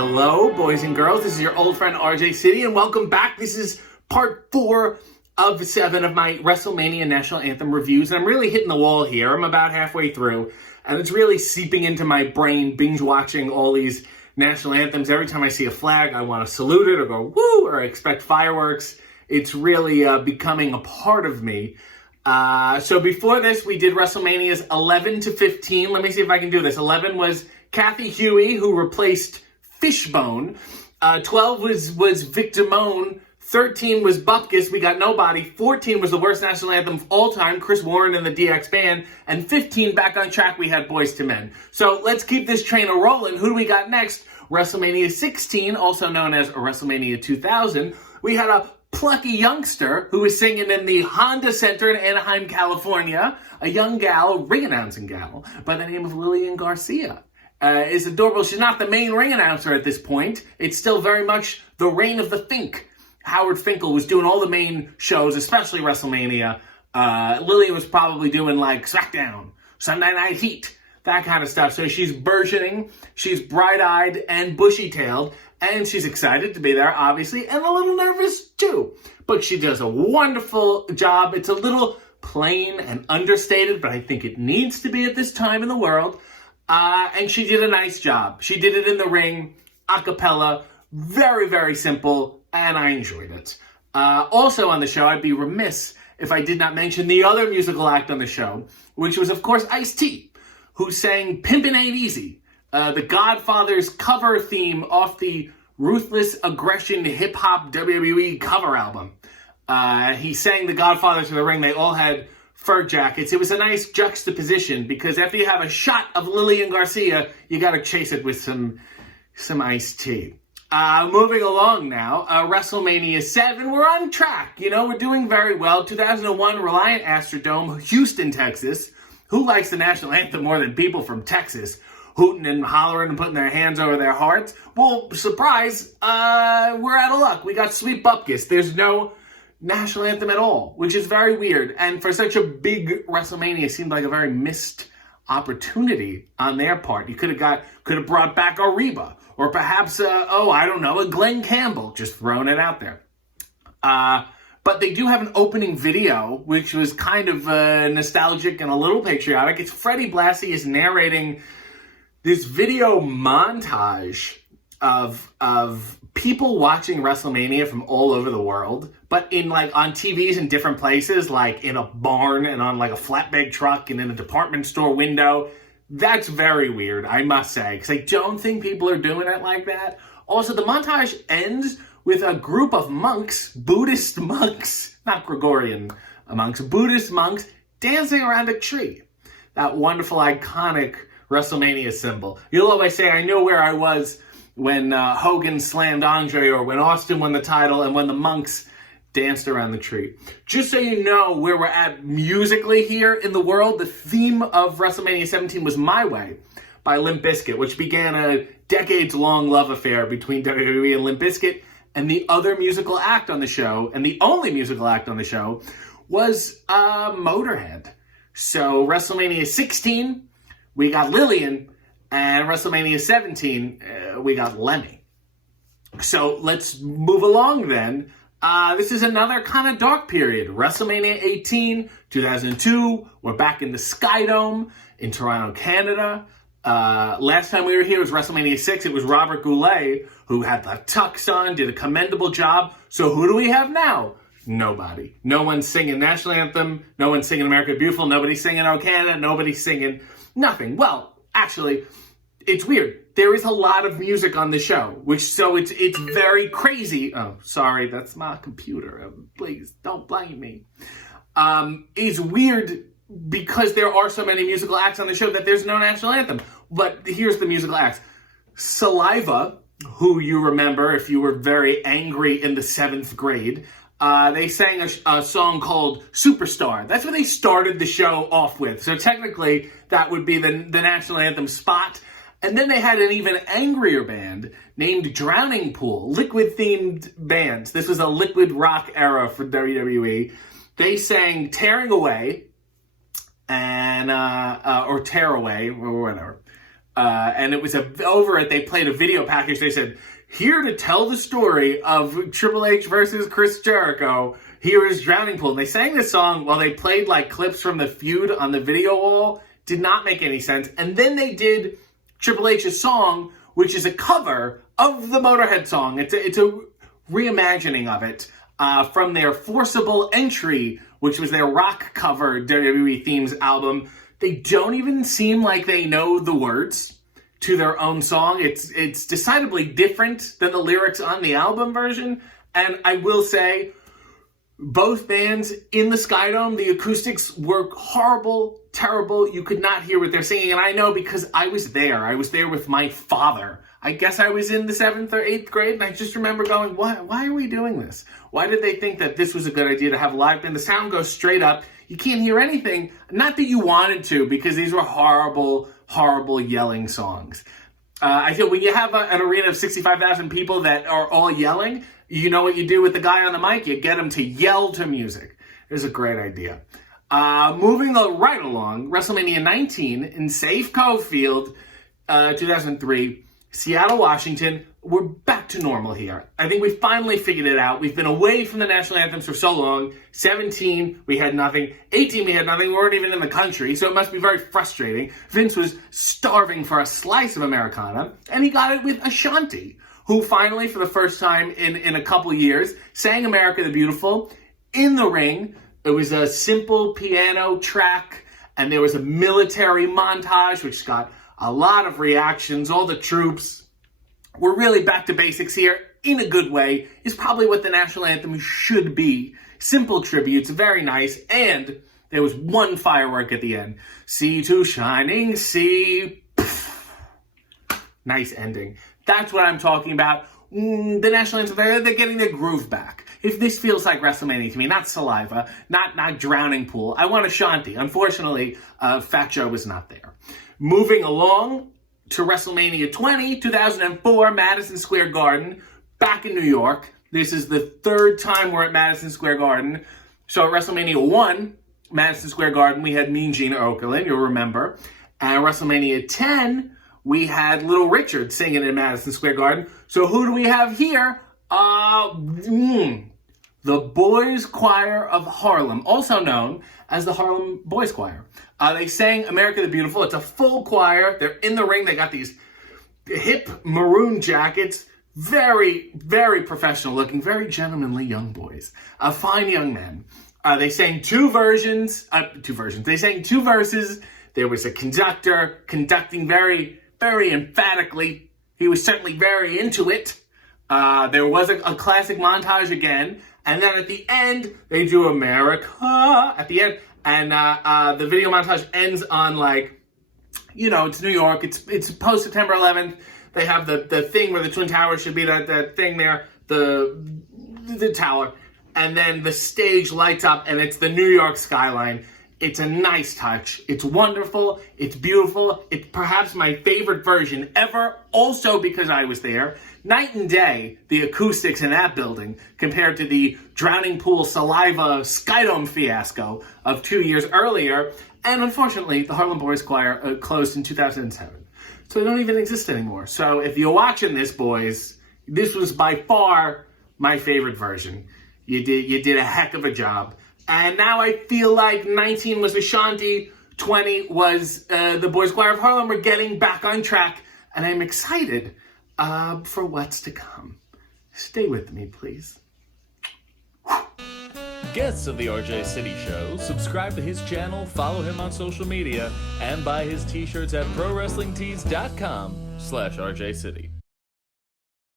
Hello, boys and girls. This is your old friend RJ City, and welcome back. This is part 4 of 7 of my Wrestlemania National Anthem reviews, and I'm really hitting the wall here. I'm about halfway through, and it's really seeping into my brain, binge-watching all these national anthems. Every time I see a flag, I want to salute it or go, woo, or I expect fireworks. It's really becoming a part of me. So before this, we did WrestleManias 11 to 15. Let me see if I can do this. 11 was Kathy Huey, who replaced Fishbone. 12 was Victimone. 13 was Bupkis, We Got Nobody. 14 was the worst national anthem of all time, Chris Warren and the DX Band. And 15, back on track, we had Boyz II Men. So let's keep this train a-rolling. Who do we got next? WrestleMania 16, also known as WrestleMania 2000. We had a plucky youngster who was singing in the Honda Center in Anaheim, California. A young gal, ring announcing gal, by the name of Lilian Garcia. Is adorable. She's not the main ring announcer at this point. It's still very much the reign of the Fink. Howard Finkel was doing all the main shows, especially WrestleMania. Lillian was probably doing like SmackDown, Sunday Night Heat, that kind of stuff. So she's burgeoning, she's bright-eyed and bushy-tailed, and she's excited to be there, obviously, and a little nervous too. But she does a wonderful job. It's a little plain and understated, but I think it needs to be at this time in the world. And she did a nice job. She did it in the ring, a cappella, very, very simple, and I enjoyed it. Also on the show, I'd be remiss if I did not mention the other musical act on the show, which was, of course, Ice-T, who sang Pimpin' Ain't Easy, the Godfather's cover theme off the Ruthless Aggression hip-hop WWE cover album. He sang the Godfathers in the ring. They all had fur jackets. It was a nice juxtaposition because after you have a shot of Lilian Garcia, you got to chase it with some iced-tea. Moving along now, WrestleMania 7, we're on track. You know, we're doing very well. 2001, Reliant Astrodome, Houston, Texas. Who likes the national anthem more than people from Texas? Hooting and hollering and putting their hands over their hearts. Well, surprise, we're out of luck. We got Sweet Bupkis. There's no national anthem at all, which is very weird. And for such a big WrestleMania, it seemed like a very missed opportunity on their part. You could have brought back a Reba, or perhaps, I don't know, a Glenn Campbell, just throwing it out there. But they do have an opening video, which was kind of nostalgic and a little patriotic. It's Freddie Blassie is narrating this video montage of people watching WrestleMania from all over the world, but in like on TVs in different places, like in a barn and on like a flatbed truck and in a department store window. That's very weird, I must say, because I don't think people are doing it like that. Also, the montage ends with a group of monks, Buddhist monks, not Gregorian monks, Buddhist monks, dancing around a tree. That wonderful, iconic WrestleMania symbol. You'll always say, I know where I was when Hogan slammed Andre, or when Austin won the title, and when the monks danced around the tree. Just so you know where we're at musically here in the world, the theme of WrestleMania 17 was My Way by Limp Bizkit, which began a decades-long love affair between WWE and Limp Bizkit. And the other musical act on the show, and the only musical act on the show, was Motorhead. So WrestleMania 16, we got Lillian, and WrestleMania 17, we got Lemmy. So let's move along then. This is another kind of dark period. WrestleMania 18, 2002, we're back in the Sky Dome in Toronto, Canada. Last time we were here was WrestleMania 6. It was Robert Goulet who had the tux on, did a commendable job. So who do we have now? Nobody. No one's singing National Anthem. No one's singing America Beautiful. Nobody's singing Oh Canada. Nobody's singing nothing. Well, actually, it's weird. There is a lot of music on the show, so it's very crazy. Oh, sorry, that's my computer. Please, don't blame me. It's weird because there are so many musical acts on the show that there's no national anthem. But here's the musical acts. Saliva, who you remember if you were very angry in the 7th grade, they sang a song called Superstar. That's what they started the show off with. So technically, that would be the national anthem spot. And then they had an even angrier band named Drowning Pool, liquid-themed bands. This was a liquid rock era for WWE. They sang Tearing Away, and or Tear Away, or whatever. And it was over it, they played a video package. They said, here to tell the story of Triple H versus Chris Jericho, here is Drowning Pool. And they sang this song while they played like clips from the feud on the video wall. Did not make any sense. And then they did Triple H's song, which is a cover of the Motorhead song. It's a reimagining of it from their Forcible Entry, which was their rock cover WWE Themes album. They don't even seem like they know the words to their own song. It's decidedly different than the lyrics on the album version. And I will say, both bands in the Skydome, the acoustics were horrible, terrible. You could not hear what they're singing. And I know because I was there. I was there with my father. I guess I was in the 7th or 8th grade, and I just remember going, why are we doing this? Why did they think that this was a good idea to have a live band? The sound goes straight up. You can't hear anything. Not that you wanted to, because these were horrible, horrible yelling songs. I feel when you have an arena of 65,000 people that are all yelling, you know what you do with the guy on the mic? You get him to yell to music. It was a great idea. Moving right along, WrestleMania 19 in Safeco Field, 2003, Seattle, Washington. We're back to normal here. I think we finally figured it out. We've been away from the national anthems for so long. 17, we had nothing. 18, we had nothing. We weren't even in the country, so it must be very frustrating. Vince was starving for a slice of Americana, and he got it with Ashanti, who finally, for the first time in a couple years, sang America the Beautiful in the ring. It was a simple piano track, and there was a military montage, which got a lot of reactions. All the troops. We're really back to basics here in a good way. Is probably what the national anthem should be. Simple tributes, very nice. And there was one firework at the end. Sea to shining sea. Nice ending. That's what I'm talking about. The national anthem, they're getting their groove back. If this feels like WrestleMania to me, not Saliva, not Drowning Pool. I want Ashanti. Unfortunately, Fat Joe was not there. Moving along to WrestleMania 20, 2004, Madison Square Garden, back in New York. This is the third time we're at Madison Square Garden. So at WrestleMania 1, Madison Square Garden, we had Mean Gene Okerlund, you'll remember. And WrestleMania 10, we had Little Richard singing in Madison Square Garden. So who do we have here? The Boys Choir of Harlem, also known as the Harlem Boys Choir. They sang America the Beautiful. It's a full choir. They're in the ring. They got these hip maroon jackets. Very, very professional looking, very gentlemanly young boys. Fine young men. They sang two versions. They sang two verses. There was a conductor conducting very, very emphatically. He was certainly very into it. There was a classic montage again. And then at the end, they do America at the end. And the video montage ends on it's New York. It's post-September 11th. They have the thing where the Twin Towers should be, that thing there, the tower. And then the stage lights up and it's the New York skyline. It's a nice touch. It's wonderful. It's beautiful. It's perhaps my favorite version ever, also because I was there. Night and day, the acoustics in that building compared to the Drowning Pool Saliva Skydome fiasco of 2 years earlier. And unfortunately, the Harlem Boys Choir closed in 2007. So they don't even exist anymore. So if you're watching this, boys, this was by far my favorite version. You did a heck of a job. And now I feel like 19 was Ashanti, 20 was the Boys Choir of Harlem. We're getting back on track, and I'm excited for what's to come. Stay with me, please. Guests of the RJ City Show, subscribe to his channel, follow him on social media, and buy his t-shirts at ProWrestlingTees.com/RJ City.